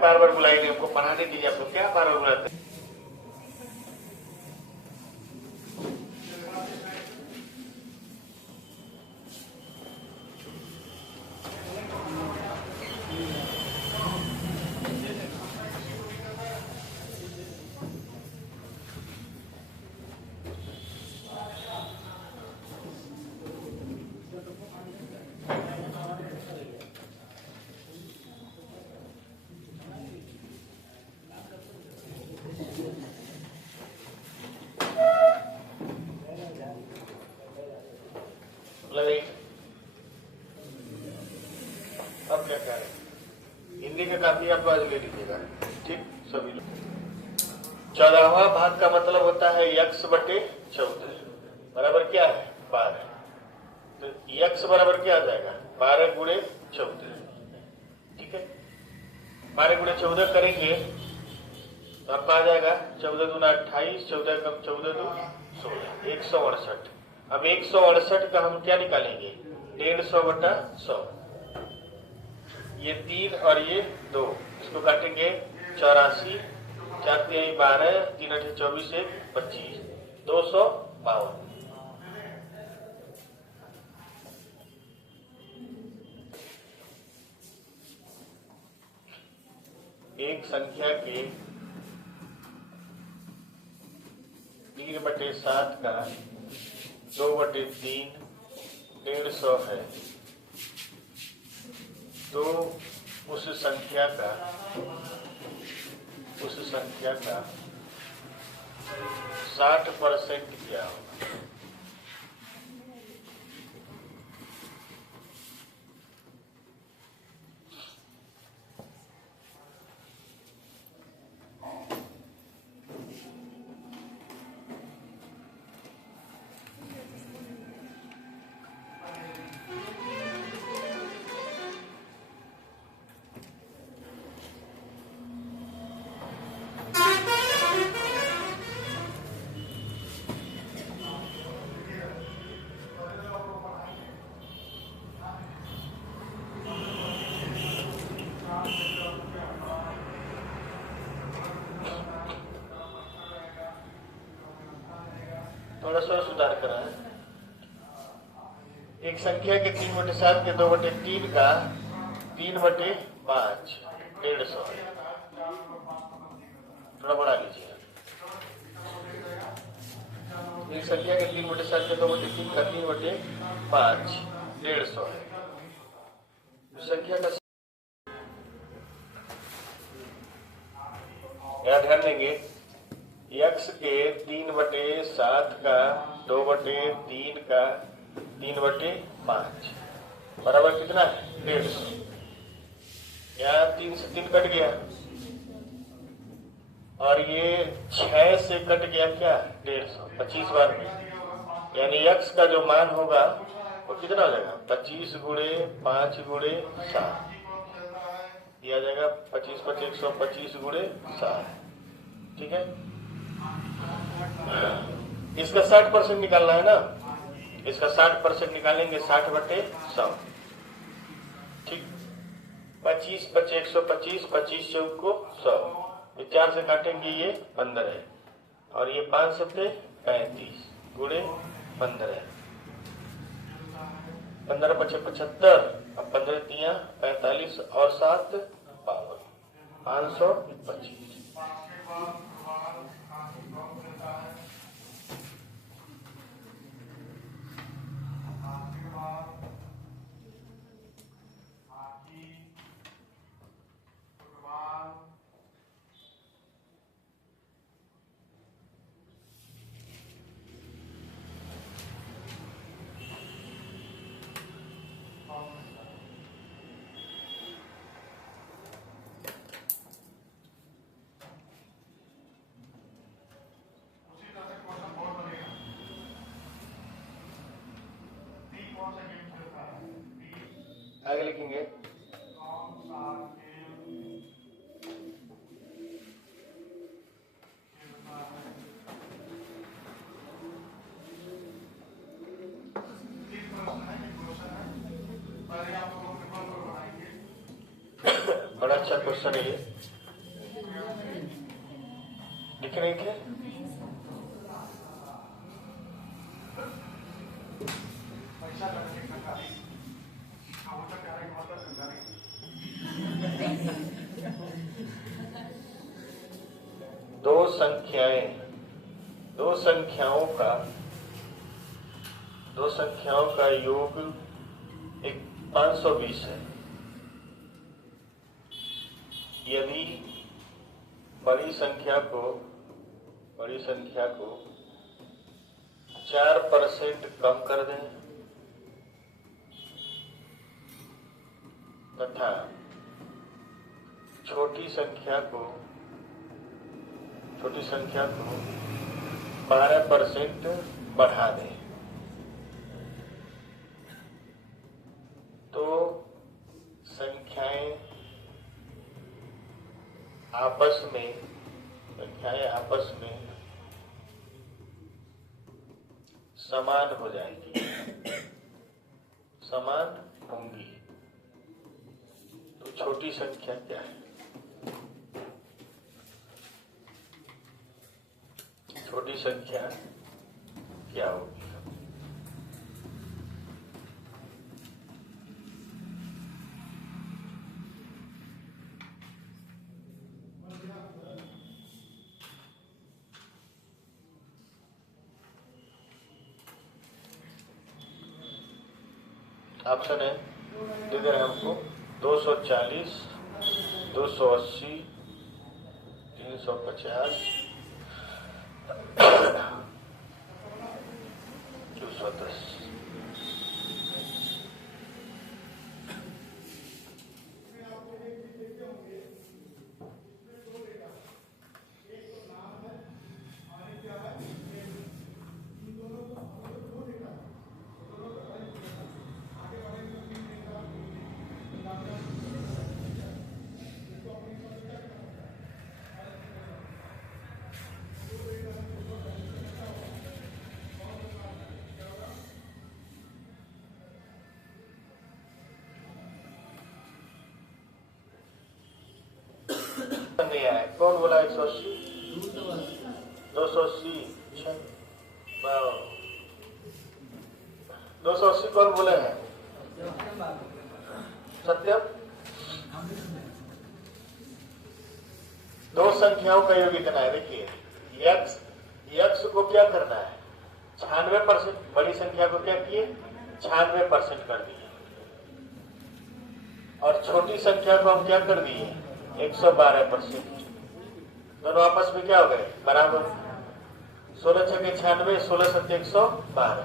बार बार बुलाएंगे, हमको पढ़ाने दीजिए। आप लोग क्या बार बार बुलाते हैं? अब क्या करें? हिंदी का काफी आप आज ले लीजिएगा, ठीक सभी लोग। 14वां भाग का मतलब होता है यक्स बटे 14 बराबर क्या है? 12। तो यक्स बराबर क्या आ जाएगा? 12 गुणे 14। ठीक है, 12 गुणे 14 करेंगे तो आपका आ जाएगा 14 दूना 28, 14 कम 14 दो 16, 168। अब 168 का हम क्या निकालेंगे? 150 बटा 100। ये 3 और ये 2, इसको काटेंगे 84, 4 तिहाई 12, 3 अठे 24, 1 25, 252। एक संख्या के 3/7 का 2/3 150 है, तो उस संख्या का 60% क्या होगा? थोड़ा सा सुधार करा है। एक संख्या के 3/7 के 2/3 का 3/5 150 है। थोड़ा बढ़ा लीजिए। एक संख्या के 3/7 के 2/3 का 3/5 150 है। संख्या का यहाँ ध्यान देंगे, यक्स के 3/7 का 2/3 का 3/5 बराबर कितना है? 150। यहाँ 3 से 3 कट गया और ये 6 से कट गया क्या? 150 25 बार में, यानी यक्स का जो मान होगा वो कितना हो जाएगा? 25 गुणे 5 गुणे 7 दिया जाएगा। 25 × 5 125 गुणे 7। ठीक है, इसका 60% निकालना है ना, इसका 60% निकालेंगे 60/100। ठीक, 25 × 5 125, 25 चौको 100, ये 4 से काटेंगे ये 15 है, और ये 5 7 35 गुणे 15 है। 15 × 5 75, अब 15 तिया 45 और 7 52, 525। आगे लिखेंगे बड़ा अच्छा क्वेश्चन है ये। लिख रहे थे दो संख्याओं का योग एक 520 है। यदि बड़ी संख्या को 4% कम कर दें तथा छोटी संख्या को 12% बढ़ा दें तो संख्याएं आपस में समान हो जाएगी, समान होंगी। तो छोटी संख्या क्या है? छोटी संख्या क्या होगी? ऑप्शन है दे दे रहे हैं हमको 240, 280, 350, 210। नहीं आया। कौन बोला 180? 280। 280 कौन बोले हैं? सत्यम। दो संख्याओं का योग इतना है। देखिए यक्स को क्या करना है? 96%। बड़ी संख्या को क्या किए? 96% कर दिए। और छोटी संख्या को हम क्या कर दिए? 112%। दोनों आपस में क्या हो गए? बराबर। 16 छके 96, 16 सत्ते 112।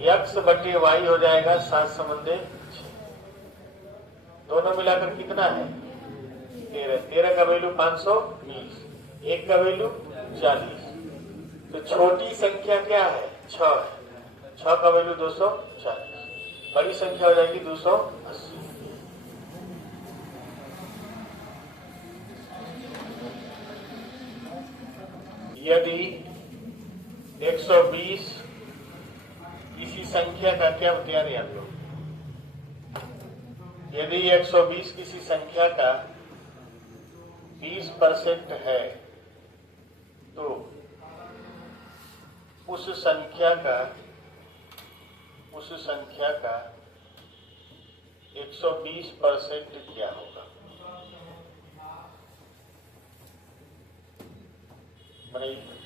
यक्स बटे वाई हो जाएगा 7 समंदे 6। दोनों मिलाकर कितना है? 13। 13 का वैल्यू 520, 1 का वैल्यू 40। तो छोटी संख्या क्या है? 6 है। 6 का वैल्यू 240। बड़ी संख्या हो जाएगी 280। यदि 120 किसी संख्या का, क्या बता रहे आप लोग? यदि 120 किसी संख्या का 20% है तो उस संख्या का 120% क्या होगा? बताइए।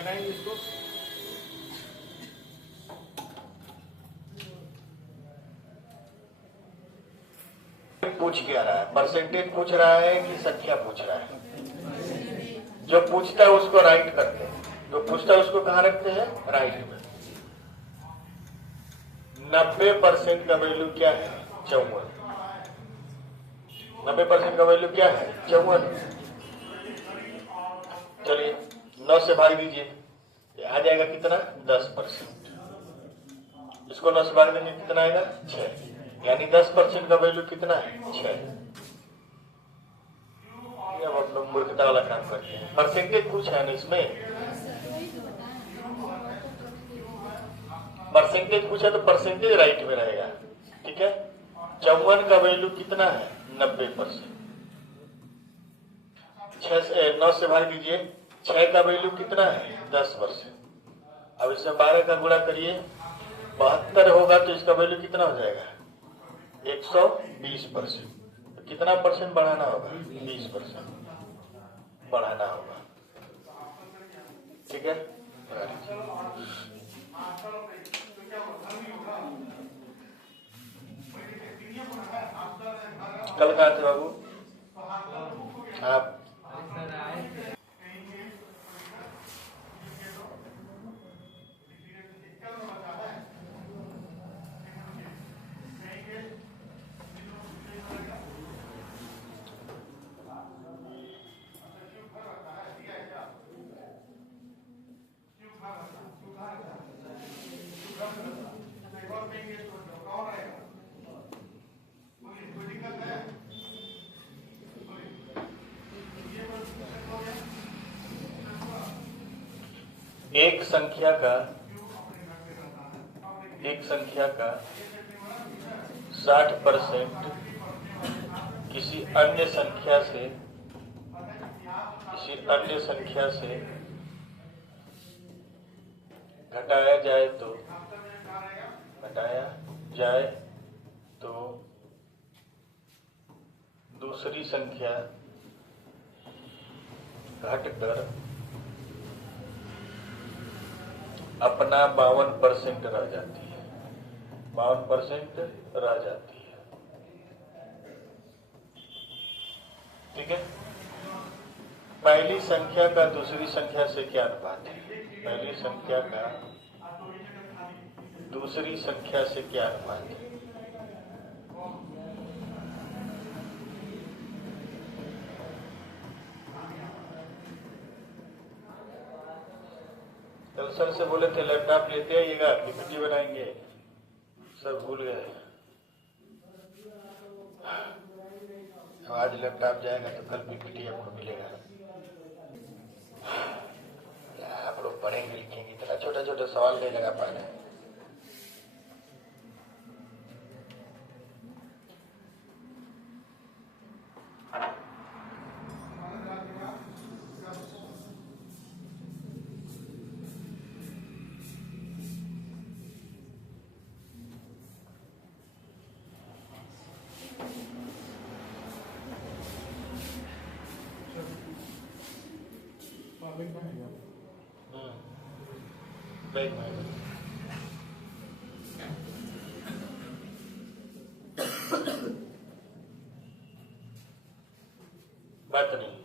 बनाएंगे इसको। पूछ क्या रहा है, परसेंटेज पूछ रहा है कि संख्या पूछ रहा है? जो पूछता है उसको राइट करते हैं, जो पूछता है उसको कहाँ रखते हैं? राइट में। 90% का वैल्यू क्या है? 54। 90% का वैल्यू क्या है? 54। चलिए 9 से भाग दीजिए, आ जाएगा कितना? 10%। इसको 9 से भाग देंगे कितना आएगा? 6। यानी 10% का वैल्यू कितना है? 6। अब हम लोग मूर्खता वाला काम करते हैं। परसेंटेज पूछा है ना इसमें, परसेंटेज पूछा तो परसेंटेज राइट में रहेगा। ठीक है, 54 का वैल्यू कितना है? 90%। 9 से भाग दीजिए, 6 का वैल्यू कितना है? 10%। अब इसमें 12 का गुणा करिए, 72 होगा तो इसका वैल्यू कितना हो जाएगा? 120%। तो कितना परसेंट बढ़ाना होगा? 20% बढ़ाना होगा। ठीक है, कल कहाँ थे बाबू आप? एक संख्या का 60% किसी अन्य संख्या से घटाया जाए तो दूसरी संख्या घटकर अपना 52% रह जाती है। 52% रह जाती है। ठीक है, पहली संख्या का दूसरी संख्या से क्या अनुपात है? पहली संख्या का दूसरी संख्या से क्या अनुपात है? कल सर से बोले थे लैपटॉप लेते आइएगा, पीपीटी बनाएंगे, सब भूल गए। आज लैपटॉप जाएगा तो कल पीपीटी आपको मिलेगा। आप लोग पढ़ेंगे लिखेंगे, इतना छोटा छोटा सवाल नहीं लगा पा रहे। बैग में बात नहीं।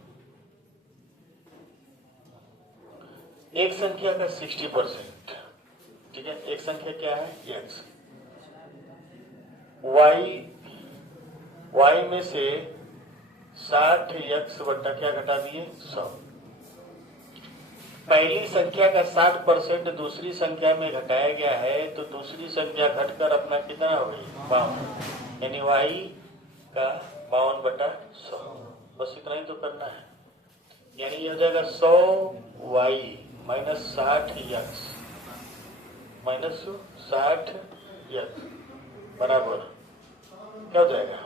एक संख्या का 60%, ठीक है, एक संख्या क्या है? x। y में से 60x बट्टा क्या घटा दिए? 100। पहली संख्या का 60% दूसरी संख्या में घटाया गया है तो दूसरी संख्या घटकर अपना कितना हो गई? 52। यानी y का 52/100। बस इतना ही तो करना है। यानी ये हो जाएगा 100y minus 60x minus 60x बराबर क्या हो जाएगा?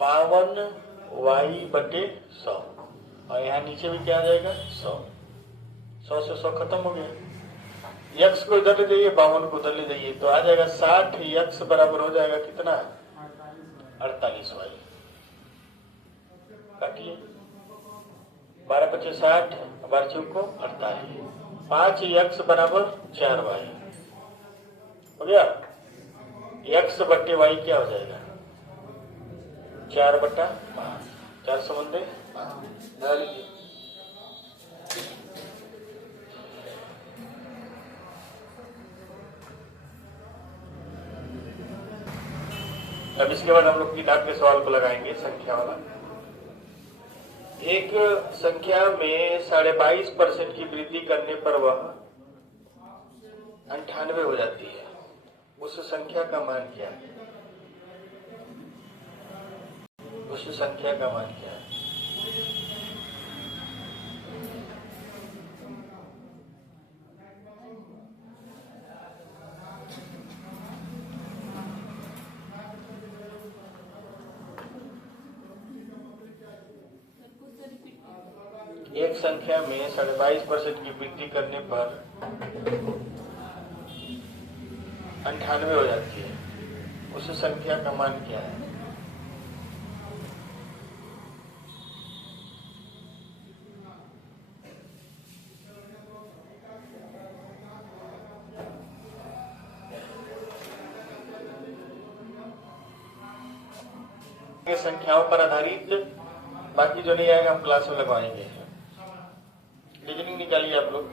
52y/100। और यहाँ नीचे भी क्या आ जाएगा? 100। 100 से 100 खत्म हो गया। x को इधर ले जाइए, 52 को उधर ले जाइए तो आ जाएगा 60x बराबर हो जाएगा कितना? 48y। काटिए। 12×5 = 60, 12×4 = 48। 5x बराबर 4y हो गया। x बट्टे y क्या हो जाएगा? 4/5। 4 समझे डाल लीजिए। अब इसके बाद हम लोग किताब के सवाल को लगाएंगे संख्या वाला। एक संख्या में 22.5% की वृद्धि करने पर वह 98 हो जाती है। उस संख्या का मान क्या है? उस संख्या का मान क्या है? एक संख्या में 22.5% की वृद्धि करने पर 98 हो जाती है। उस संख्या का मान क्या है? संख्याओं पर आधारित, बाकी जो नहीं आएगा हम क्लास में लगवाएंगे। रीजनिंग निकालिए आप लोग।